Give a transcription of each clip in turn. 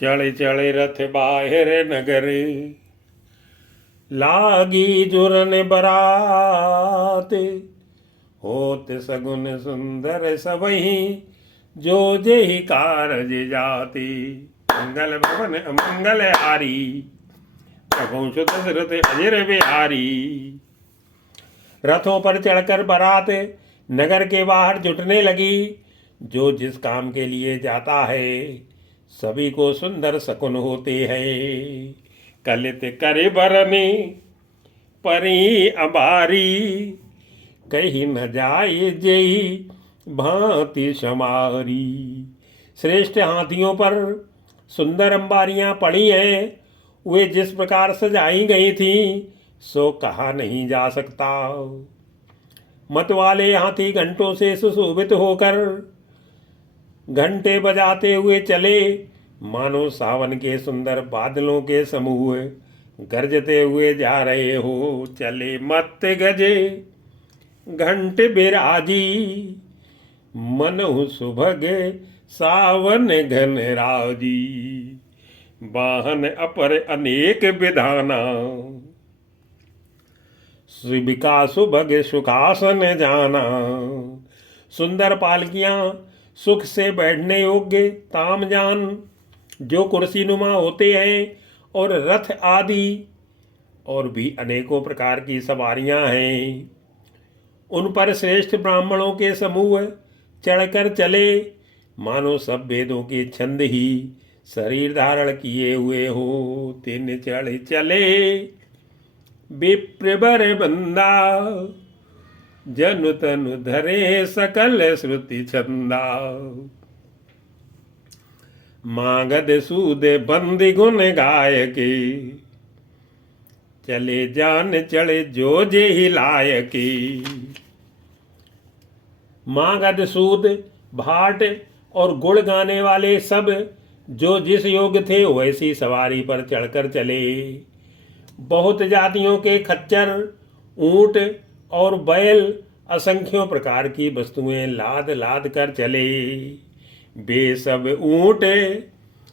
चढ़ चढ़ रथ बाहिर नगर, लागी जुरन बरात। होत सगुन सुंदर सबही, जो जेहि कारज जाति। मंगल भवन अमंगल हारी, प्रभु सुत दशरथ अजर बिहारी। रथों पर चढ़कर बारात नगर के बाहर जुटने लगी। जो जिस काम के लिए जाता है सभी को सुंदर शकुन होते हैं। कलित करे बरने परी अबारी, कहीं न जाए जेई भांति समारी। श्रेष्ठ हाथियों पर सुंदर अंबारियां पड़ी हैं। वे जिस प्रकार सजाई गई थी सो कहा नहीं जा सकता। मत वाले हाथी घंटों से सुशोभित होकर घंटे बजाते हुए चले, मानो सावन के सुंदर बादलों के समूह गरजते हुए जा रहे हो। चले मत गजे घंट बिराजी, मनहु सुभगे सावन घन राजी। वाहन अपर अनेक विधाना, शिविका सुभग सुखासन जाना। सुंदर पालकियां सुख से बैठने योग्य तामजान जो कुर्सी नुमा होते हैं, और रथ आदि और भी अनेकों प्रकार की सवारियां हैं। उन पर श्रेष्ठ ब्राह्मणों के समूह चढ़कर चले, मानो सब वेदों के छंद ही शरीर धारण किए हुए हो। तीन चढ़ चले विप्रवर बंदा, जनु तनु धरे सकल श्रुति छंदा। मागध सूद बंदी गुण गायके, चले जान चढ़े जो जे ही लायके। मागध सूद भाट और गुण गाने वाले सब जो जिस योग्य थे वैसी सवारी पर चढ़कर चले। बहुत जातियों के खच्चर, ऊंट और बैल असंख्यों प्रकार की वस्तुएं लाद लाद कर चले। वे सब ऊंट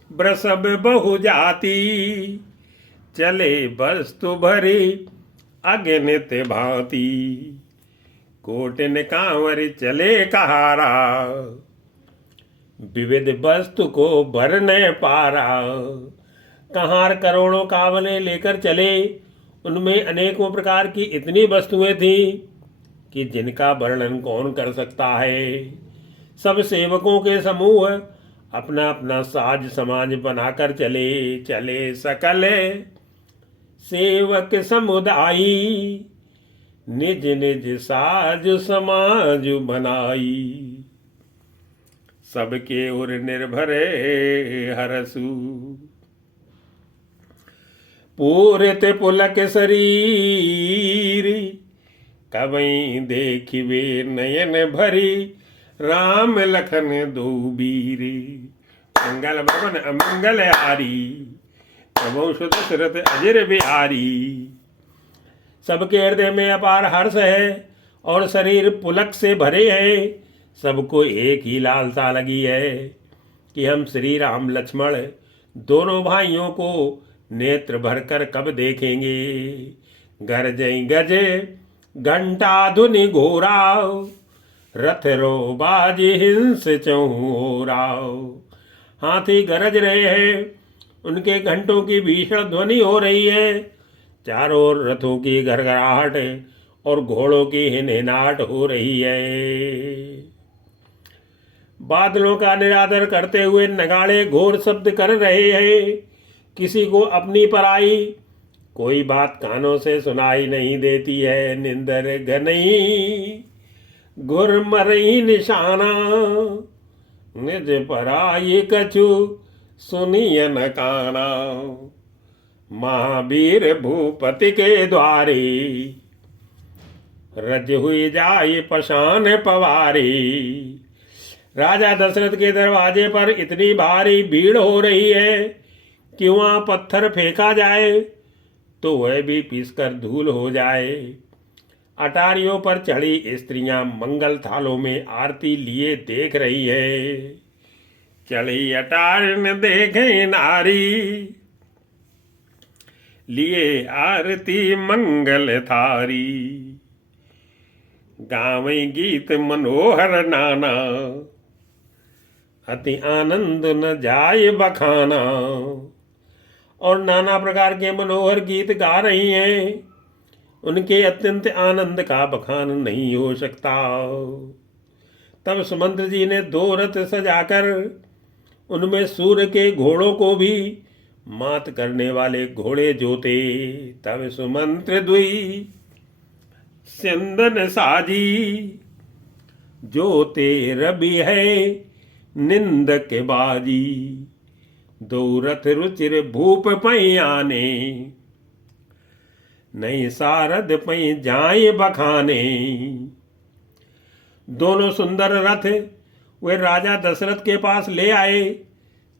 वृषभ बहु जाति, चले वस्तु भरी अगणित भांति। कोटिन कांवर चले कहारा, विविध वस्तु को भरने पारा। कहार करोड़ों कावले लेकर चले, उनमें अनेकों प्रकार की इतनी वस्तुएं थी कि जिनका वर्णन कौन कर सकता है। सब सेवकों के समूह अपना अपना साज समाज बनाकर चले। चले सकल सेवक समुदायी, निज निज साज समाज बनाई। सबके उर निर्भरे हरसु, पूरित पुलक शरीर। कवई देखिवे नयन भरी, राम लखन दो वीर। मंगल भवन अमंगल हारी, प्रभु सुत दशरथ अजर बिहारी। सबके हृदय में अपार हर्ष है और शरीर पुलक से भरे हैं। सबको एक ही लालसा लगी है कि हम श्री राम लक्ष्मण दोनों भाइयों को नेत्र भरकर कब देखेंगे। गरजई गजे घंटा धुनि घोरा, रथ रो बाजी हिंस चौरा। हाथी गरज रहे हैं, उनके घंटों की भीषण ध्वनि हो रही है। चारों ओर रथों की घरघराहट और घोड़ों की हिनहिनाहट हो रही है। बादलों का निरादर करते हुए नगाड़े घोर शब्द कर रहे हैं। किसी को अपनी पराई कोई बात कानों से सुनाई नहीं देती है। निंदर घनई गुरमरई निशाना, निज पराई कछु सुनिय न काना। महावीर भूपति के द्वारे, रज हुई जाए पशान पवारी। राजा दशरथ के दरवाजे पर इतनी भारी भीड़ हो रही है कि वहां पत्थर फेंका जाए तो वह भी पीसकर धूल हो जाए। अटारियों पर चढ़ी स्त्रियां मंगल थालों में आरती लिए देख रही है। चढ़ी अटार न देखे नारी, लिए आरती मंगल थारी। गावई गीत मनोहर नाना, अति आनंद न जाय बखाना। और नाना प्रकार के मनोहर गीत गा रही हैं, उनके अत्यंत आनंद का बखान नहीं हो सकता। तब सुमंत्र जी ने 2 रथ सजाकर उनमें सूर्य के घोड़ों को भी मात करने वाले घोड़े जोते। तब सुमंत्र दुई चंदन साजी, जोते रवि है निंदक बाजी। 2 रथ रुचिर भूप पै आने, नहीं सारद पै जाए बखाने। दोनों सुंदर रथ वे राजा दशरथ के पास ले आए,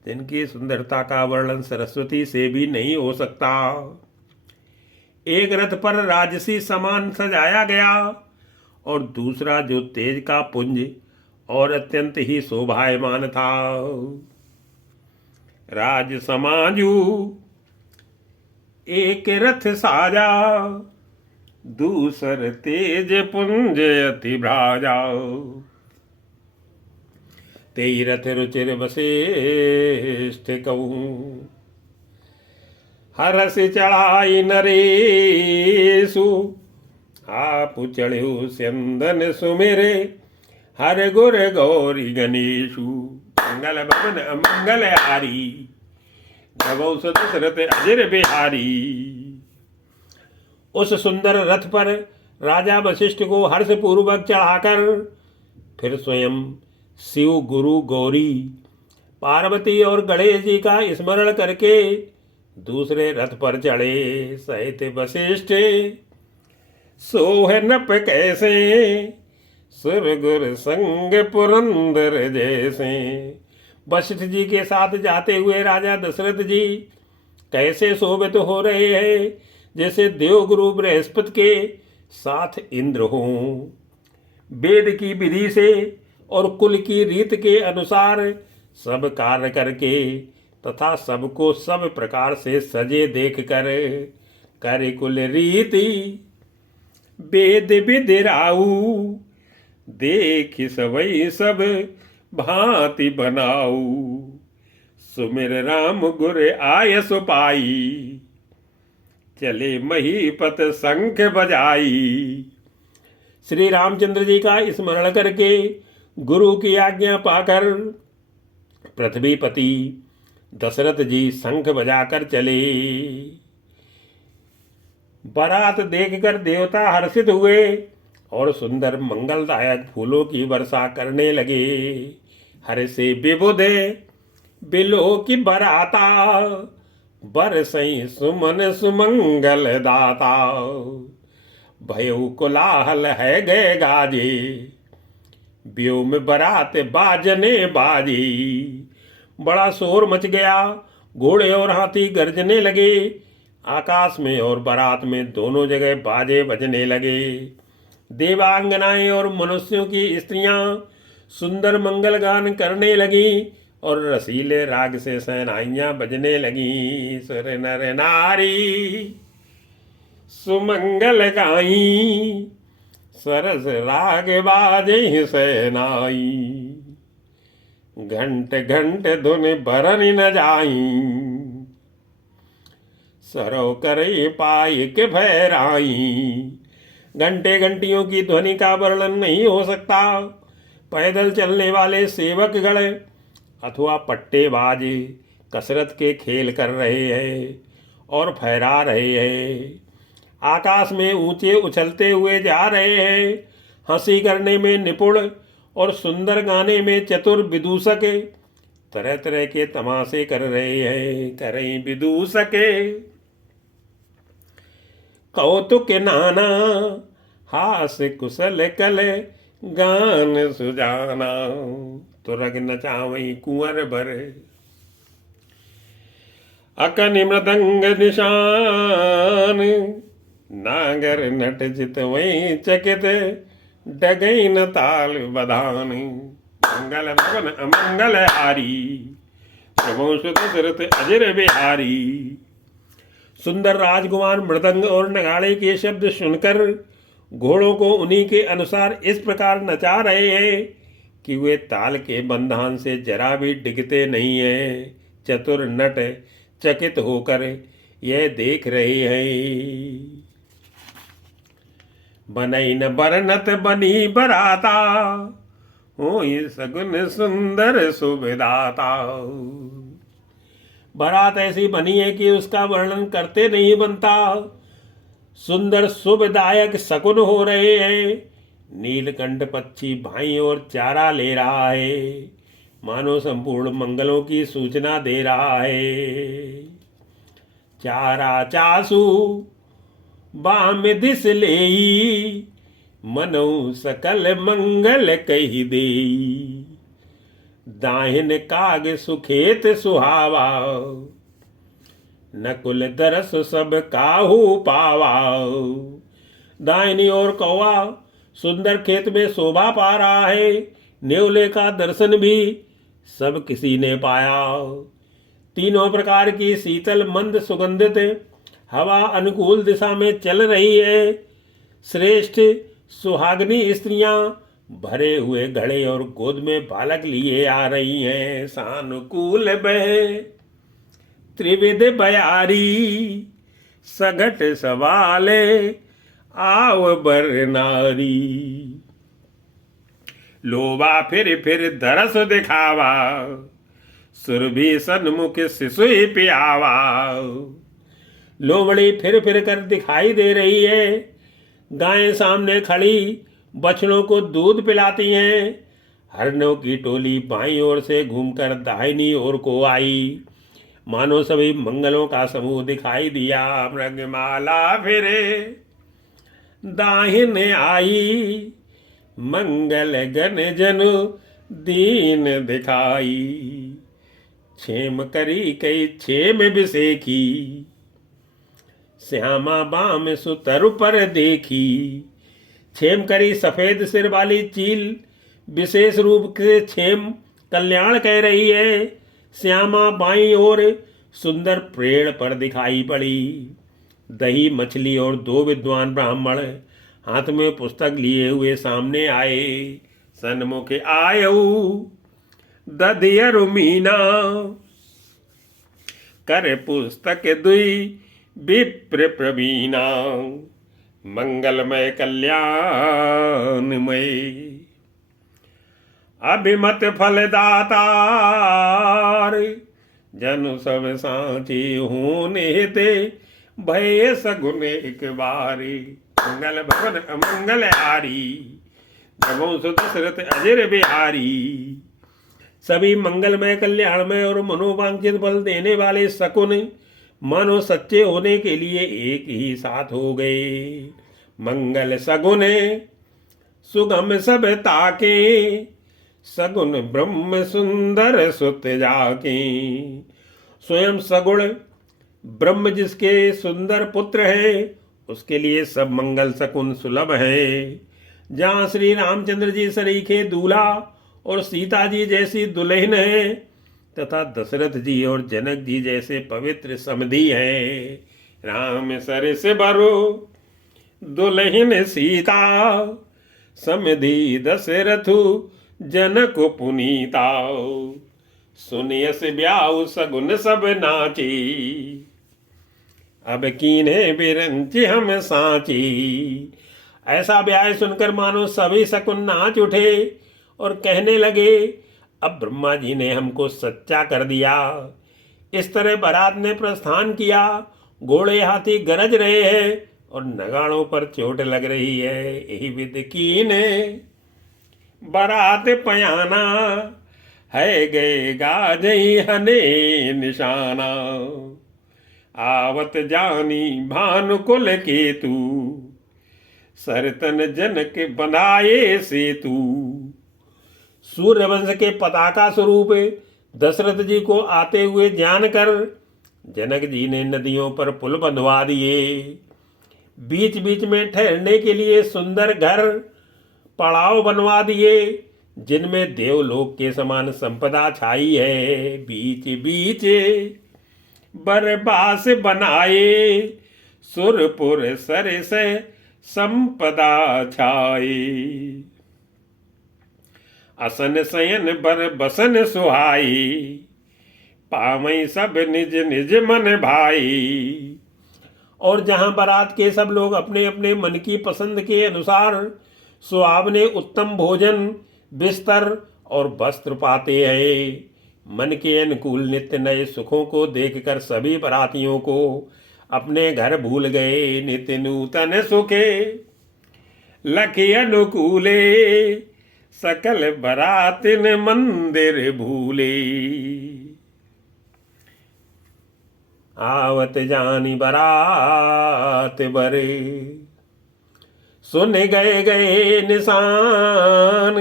जिनकी सुंदरता का वर्णन सरस्वती से भी नहीं हो सकता। एक रथ पर राजसी सामान सजाया गया और दूसरा जो तेज का पुंज और अत्यंत ही शोभायमान था। राज समाजू एक रथ साजा, दूसर तेज पुंज अति भ्राजा। तेई रथ रुचिर वशिष्ठ कहूँ, हरस चढ़ाई नरेशु। आप चढ़ो स्यंदन सुमेरे, हर गुर गौरी गणेशु। मंगल भवन अमंगल हारी, नभो दशरथ अजिर बिहारी। उस सुंदर रथ पर राजा वशिष्ठ को हर्ष पूर्वक चढ़ाकर फिर स्वयं शिव गुरु गौरी पार्वती और गणेश जी का स्मरण करके दूसरे रथ पर चढ़े। सहित वशिष्ठ सोह नप कैसे, सुर गुर संग पुरंदर जैसे। वशिष्ठ जी के साथ जाते हुए राजा दशरथ जी कैसे शोभित हो रहे हैं, जैसे देवगुरु बृहस्पति के साथ इंद्र हों। वेद की विधि से और कुल की रीत के अनुसार सब कार्य करके तथा सबको सब प्रकार से सजे देख कर कुल रीति वेद विदिराऊ। देख सबई सब भांति बनाऊ, सुमिर राम गुर आय सुपाई। चले महीपत शंख बजाई। श्री रामचंद्र जी का स्मरण करके गुरु की आज्ञा पाकर पृथ्वीपति दशरथ जी शंख बजाकर चले। बारात देखकर देवता हर्षित हुए और सुंदर मंगलदायक फूलों की वर्षा करने लगे। हर्षे विबुधे बिलो की बराता, बरसई सुमन सुमंगल दाता। भयउ कोलाहल है गए गाजे, व्योम बरात बाजने बाजी। बड़ा शोर मच गया, घोड़े और हाथी गरजने लगे। आकाश में और बारात में दोनों जगह बाजे बजने लगे। देवांगनाएं और मनुष्यों की स्त्रियां सुंदर मंगल गान करने लगी और रसीले राग से सहनाइयां बजने लगी। सुर नर नारी सुमंगल गाई, सरस राग बाजे सहनाई। घंट घंट धुन भरन न जाई, सरो करे पाए के भैराई। घंटे घंटियों की ध्वनि का वर्णन नहीं हो सकता। पैदल चलने वाले सेवक गण अथवा पट्टेबाज कसरत के खेल कर रहे हैं और फहरा रहे हैं। आकाश में ऊंचे उछलते हुए जा रहे हैं। हंसी करने में निपुण और सुंदर गाने में चतुर विदूषक तरह तरह के तमाशे कर रहे हैं। करें विदूषक कौतुक नाना, हास कुशल कल गान सुजाना। तुरग नचावई कुंवर भर, अकन मृदंग निशान। नागर नट जित वही चकित, डगई न ताल बधान। मंगल भवन अमंगल हारी, प्रभु सुत दशरथ अजर बिहारी। सुंदर राजकुमार मृदंग और नगाड़े के शब्द सुनकर घोड़ों को उन्हीं के अनुसार इस प्रकार नचा रहे हैं कि वे ताल के बंधन से जरा भी डिगते नहीं हैं। चतुर नट चकित होकर यह देख रहे हैं। बनई न बरनत बनी बराता, हो ये सगुन सुंदर सुविदाता। बारात ऐसी बनी है कि उसका वर्णन करते नहीं बनता। सुंदर शुभदायक शकुन हो रहे हैं। नीलकंठ पक्षी भाई और चारा ले रहा है, मानो संपूर्ण मंगलों की सूचना दे रहा है। चारा चासु बाम दिस लेई, मनो सकल मंगल कही देई। दाहिन काग सुखेत सुहावा, नकुल दरस सब काहू पावा। दाहिनी ओर कौवा सुंदर खेत में शोभा पा रहा है। नेवले का दर्शन भी सब किसी ने पाया। तीनों प्रकार की शीतल मंद सुगंधित हवा अनुकूल दिशा में चल रही है। श्रेष्ठ सुहागनी स्त्रियां भरे हुए घड़े और गोद में बालक लिए आ रही हैं। सानुकूल बह त्रिविध बयारी, सघट सवाले आव बर नारी। लोबा फिर दरस दिखावा, सुरभि सन्मुख शिशुई पियावा। लोमड़ी फिर कर दिखाई दे रही है। गायें सामने खड़ी बछड़ों को दूध पिलाती हैं। हरणों की टोली बाईं ओर से घूमकर दाहिनी ओर को आई, मानो सभी मंगलों का समूह दिखाई दिया। मृगमाला फिरे दाहिने आई, मंगल गण जनु दीन दिखाई। क्षेम करी कई क्षेम बिसेखी, श्यामा बाम सुतर पर देखी। क्षेम करी सफेद सिर वाली चील विशेष रूप से क्षेम कल्याण कह रही है। श्यामा बाईं ओर सुंदर पेड़ पर दिखाई पड़ी। दही मछली और दो विद्वान ब्राह्मण हाथ में पुस्तक लिए हुए सामने आए। सन्मुख आयऊ दधियरु मीना, कर पुस्तक दुई विप्र प्रवीणा। मंगलमय कल्याणमय, अभिमत फलदातार। जनु सब सांची होने ते, भय सगुन एक बारी। मंगल भवन अमंगल हारी, प्रभु सुत दशरथ अजर बिहारी। सभी मंगलमय कल्याणमय और मनोवांछित फल देने वाले शकुन मानो सच्चे होने के लिए एक ही साथ हो गए। मंगल सगुन सुगम सब ताके, सगुन ब्रह्म सुंदर सुत जाके। स्वयं सगुण ब्रह्म जिसके सुंदर पुत्र है, उसके लिए सब मंगल शकुन सुलभ है। जहाँ श्री रामचंद्र जी सरीखे दूल्हा और सीता जी जैसी दुल्हन है, तथा दशरथ जी और जनक जी जैसे पवित्र समधी हैं। राम सर से बरो दुल्हन सीता, समधी दशरथु जनक पुनीता। सुनियस ब्याउ सगुन सब नाची, अब कीने बिरंची हम सांची। ऐसा ब्याह सुनकर मानो सभी शकुन नाच उठे और कहने लगे, अब ब्रह्मा जी ने हमको सच्चा कर दिया। इस तरह बारात ने प्रस्थान किया। घोड़े हाथी गरज रहे हैं और नगाड़ों पर चोट लग रही है। यही विद कीने बारात पयाना, है गए गाजई हने निशाना। आवत जानी भानुकुल केतु, सरतन जनक बनाए सेतु। सूर्यवंश के पताका स्वरूप दशरथ जी को आते हुए जानकर जनक जी ने नदियों पर पुल बंधवा दिए। बीच बीच में ठहरने के लिए सुंदर घर पड़ाव बनवा दिए। जिनमें देवलोक के समान संपदा छाई है। बीच बीच बरबास बनाए, सुरपुर सरस संपदा छाए। असन शयन बर बसन सुहाई, पावई सब निज निज मन भाई। और जहां बारात के सब लोग अपने अपने मन की पसंद के अनुसार सुहावने उत्तम भोजन, बिस्तर और वस्त्र पाते हैं, मन के अनुकूल नित्य नए सुखों को देखकर सभी बरातियों को अपने घर भूल गए। नित्य नूतन सुखे लखी अनुकूले, सकल बरातिन मंदिर भूले। आवत जानी बरात बरे, सुन गए गए निशान।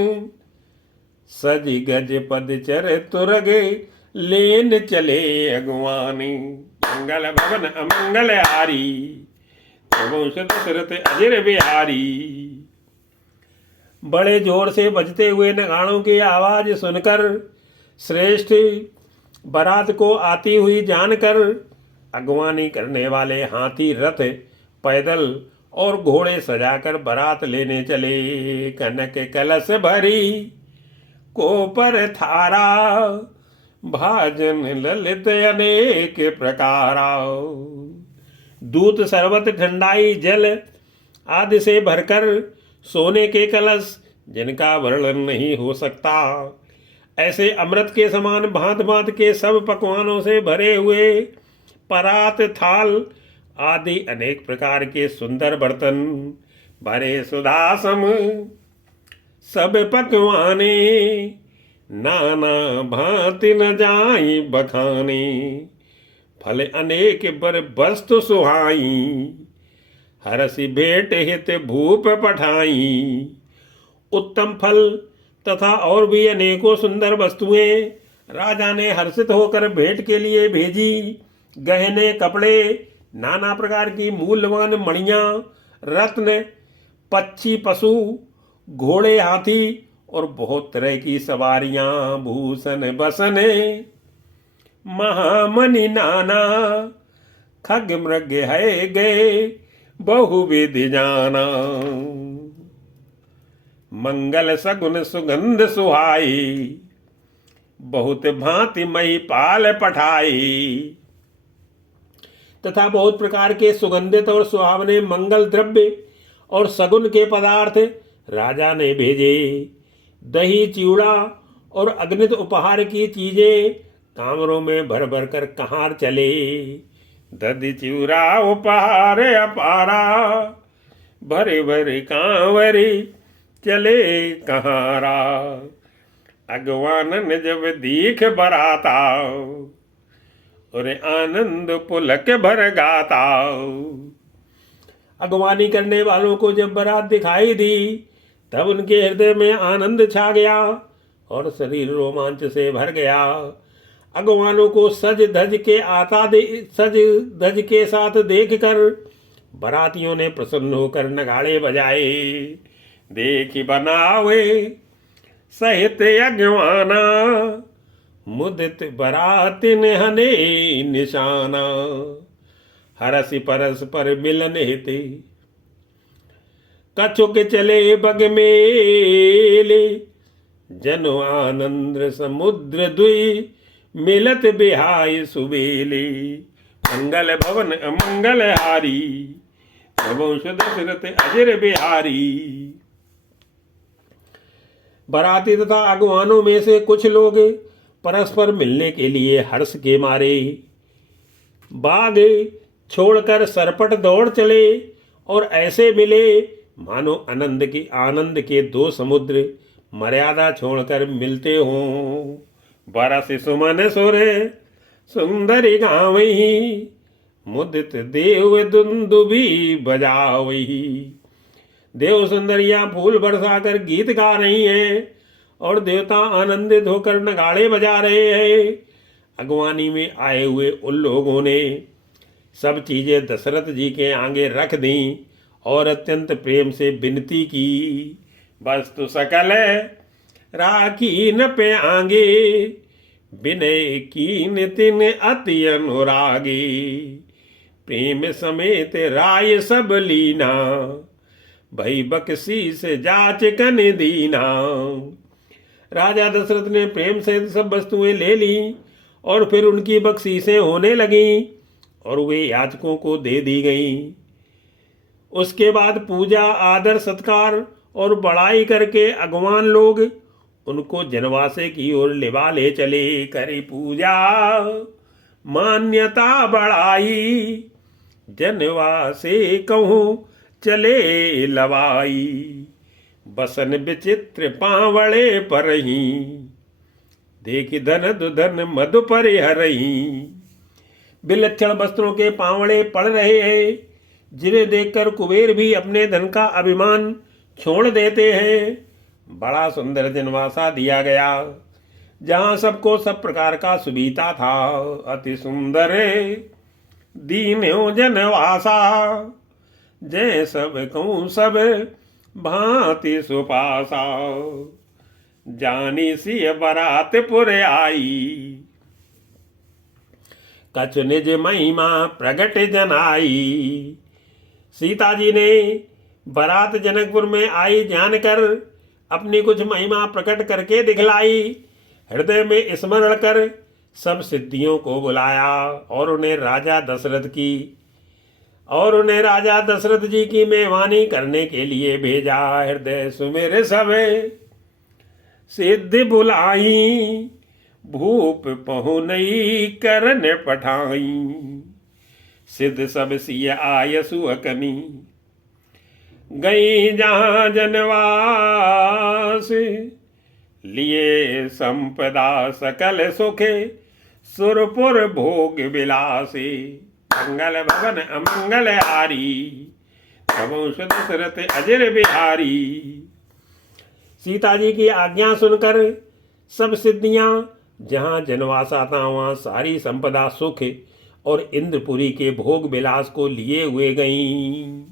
सज गज पद चर तुरगे, लेन चले अगवानी। मंगल भवन अमंगल हारी, वंश दशरथ अजर बिहारी। बड़े जोर से बजते हुए नगाड़ों की आवाज सुनकर, श्रेष्ठ बारात को आती हुई जानकर, अगवानी करने वाले हाथी, रथ, पैदल और घोड़े सजाकर बारात लेने चले। कनक कलश भरी कोपर थारा, भाजन ललित अनेक प्रकारा। दूत शरबत ठंडाई जल आदि से भरकर सोने के कलश, जिनका वर्णन नहीं हो सकता, ऐसे अमृत के समान भांत भांत के सब पकवानों से भरे हुए परात, थाल आदि अनेक प्रकार के सुंदर बर्तन भरे सुधासम। सब पकवाने नाना भांति न जाई बखाने। फल अनेक बर वस्तु सुहाई, हरसि भेंट हित भूप पठाई। उत्तम फल तथा और भी अनेकों सुंदर वस्तुएं राजा ने हर्षित होकर भेंट के लिए भेजी। गहने, कपड़े, नाना प्रकार की मूल्यवान मणियां, रत्न, पक्षी, पशु, घोड़े, हाथी और बहुत तरह की सवारियां, भूषण बसने, महामणि नाना। खग मृग है गए बहुविधि जाना। मंगल सगुन सुगंध सुहाई, बहुत भांति मही पाल पठाई। तथा बहुत प्रकार के सुगंधित और सुहावने मंगल द्रव्य और सगुन के पदार्थ राजा ने भेजे। दही, चिवड़ा और अग्नित उपहार की चीजें कामरों में भर भर कर कहार चले। दधि चिवड़ा उपहार अपारा, भरे भरे कांवरी चले कहारा। अगवानन जब दीख बराता, और आनंद पुलक भर गाता। अगवानी करने वालों को जब बारात दिखाई दी, तब उनके हृदय में आनंद छा गया और शरीर रोमांच से भर गया। अगवानों को सज धज के साथ देखकर बारातियों ने प्रसन्न होकर नगाड़े बजाए। देखी बनावे सहित अगवाना, मुदित बरातिन हने निशाना। हरसि परस पर मिलन हिते, कछुक चले बग मेले। जनो आनंद समुद्र दुई, मिलत बिहाय सुबेले। मंगल भवन अमंगल हारी, वंश दशरथ अजर बिहारी। बाराती तथा अगवानों में से कुछ लोग परस्पर मिलने के लिए हर्ष के मारे बाग छोड़कर सरपट दौड़ चले और ऐसे मिले मानो आनंद के दो समुद्र मर्यादा छोड़कर मिलते हों। बरस सुमन सुरे सुंदरी गावही, मुदित देव दुंदुभी बजावही। देव सुंदरियां फूल बरसाकर गीत गा रही हैं और देवता आनंदित होकर नगाड़े बजा रहे हैं। अगवानी में आए हुए उन लोगों ने सब चीजें दशरथ जी के आगे रख दी और अत्यंत प्रेम से विनती की। वस्तु सकल राखी न पे आगे, विनय कीन तिन अति अनुरागे। प्रेम समेत राय सब लीना, भई बख्शीस जाच कन दीना। राजा दशरथ ने प्रेम से सब वस्तुएं ले ली और फिर उनकी बख्शीसें होने लगी और वे याचकों को दे दी गईं। उसके बाद पूजा, आदर, सत्कार और बड़ाई करके अगवान लोग उनको जनवासे की ओर लिवा ले चले। करी पूजा मान्यता बढ़ाई, जनवासे कहूँ चले लवाई। बसन विचित्र पावड़े परही, देखी धन दुधन मधु परिहरही। विलक्षण वस्त्रों के पावड़े पड़ रहे हैं, जिन्हें देखकर कुबेर भी अपने धन का अभिमान छोड़ देते हैं। बड़ा सुंदर जनवासा दिया गया, जहां सबको सब प्रकार का सुविधा था। अति सुंदर दीन्यो जनवासा, जय सब कहूँ सब भांति सुपासा। जानी सी बरात पुर आई, कछु निज महिमा प्रगट जनाई। सीता जी ने बारात जनकपुर में आई जानकर अपनी कुछ महिमा प्रकट करके दिखलाई। हृदय में स्मरण कर सब सिद्धियों को बुलाया और उन्हें राजा दशरथ जी की मेहमानी करने के लिए भेजा। हृदय सुमेर सब सिद्धि बुलाई, भूप पहुनई करन पठाई। सिद्ध सब सिय आय सुअकमी, गई जहां जनवास। लिए संपदा सकल सुखे, सुरपुर भोग विलासी। मंगल भवन अमंगल हारी, प्रभु दशरथ अजर बिहारी। सीता जी की आज्ञा सुनकर सब सिद्धियां जहां जनवासा था वहां सारी संपदा, सुख और इंद्रपुरी के भोग विलास को लिए हुए गईं।